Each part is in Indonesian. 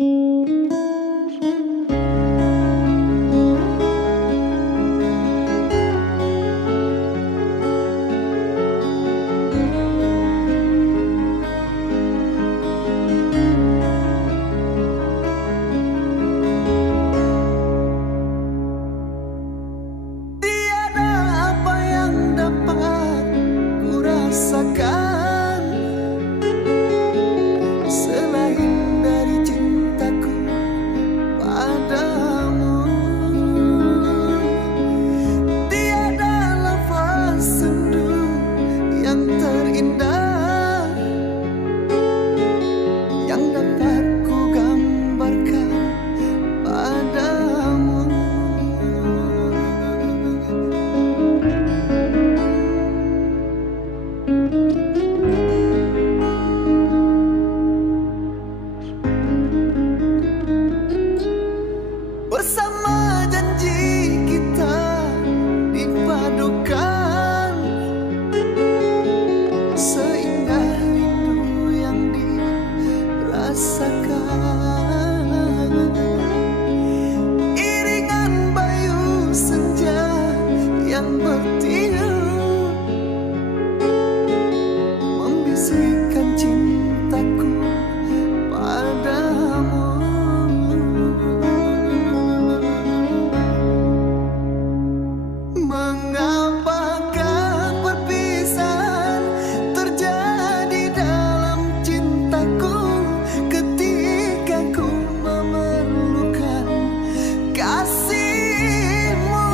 Tiada apa yang dapat kurasakan selain dari cintaku padamu. Tiada lafaz sendu yang terindah yang dapat ku gambarkan padamu. Bersama janji kita dipadukan, seindah rindu yang dirasakan. Iringan bayu senja yang bertiup membisikkan cintaku padamu. Mengapakah perpisahan terjadi dalam cintaku ketika ku memerlukan kasihmu?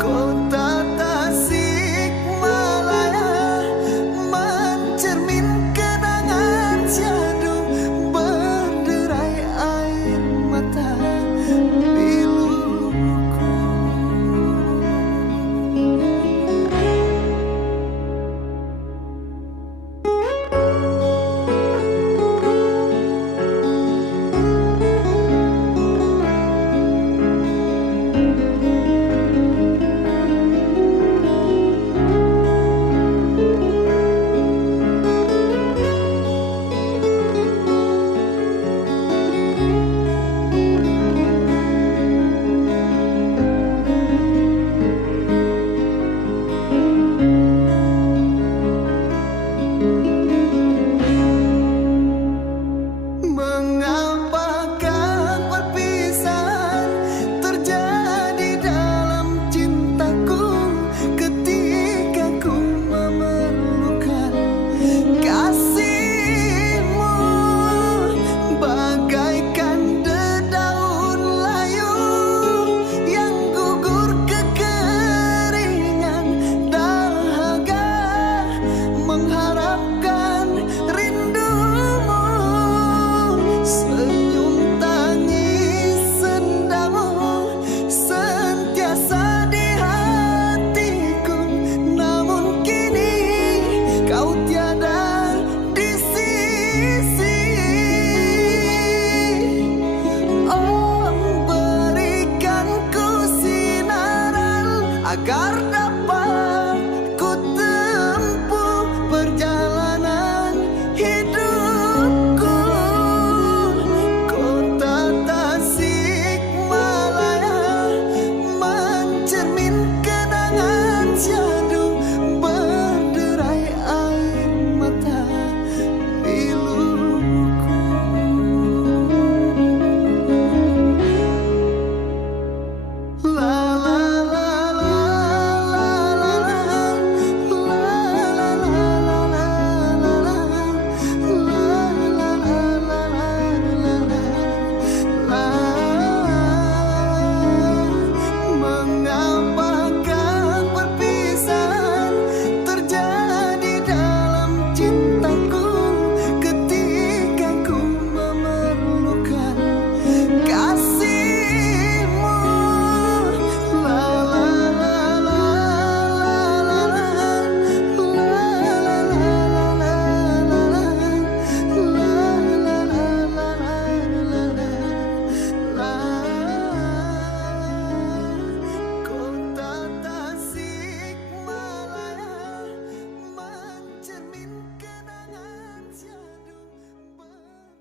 Kota Tasikmalaya mencermin kenangan syahdu berderai air mata piluku. Mengapa